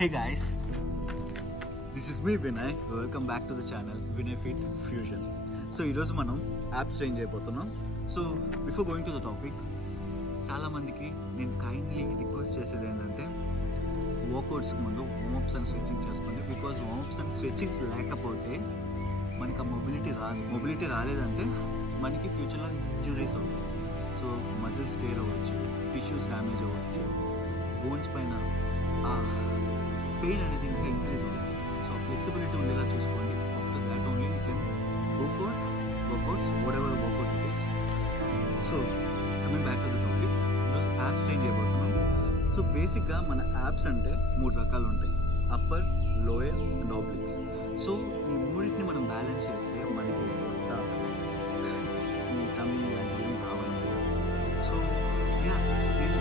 Hey guys, this is me Vinay. Welcome back to the channel Vinay Fit Fusion. So ఈరోజు మనం apps change అయిపోతున్నాం. So before going to the topic, చాలామందికి నేను kindly request చేసేది ఏంటంటే వర్కౌట్స్కి ముందు వార్మప్స్ అండ్ స్ట్రెచింగ్ చేసుకోండి. బికాజ్ వార్మప్స్ అండ్ స్ట్రెచింగ్స్ లేకపోతే మనకి ఆ మొబిలిటీ రాలేదంటే మనకి ఫ్యూచర్లో ఇంజురీస్ అవుతాయి. సో మజిల్స్ టేర్ అవ్వచ్చు, టిష్యూస్ డ్యామేజ్ అవ్వచ్చు, బోన్స్ పైన పెయిన్ అనేది ఇంకా ఇంక్రీజ్ అవుతుంది. సో ఫ్లెక్సిబిలిటీ ఉండేలా చూసుకోండి. After that only you can go for workouts, whatever work out it is. So coming back to the topic, ఈరోజు యాప్స్ చేంజ్ అయిపోతున్నాం. సో బేసిక్గా మన యాప్స్ అంటే 3 రకాలు ఉంటాయి: upper, lower and obliques. So ఈ మూడింటిని మనం బ్యాలెన్స్ చేస్తే మనకి ఈ టమ్మీ లాంటివి రావాలి. సో యా, నేను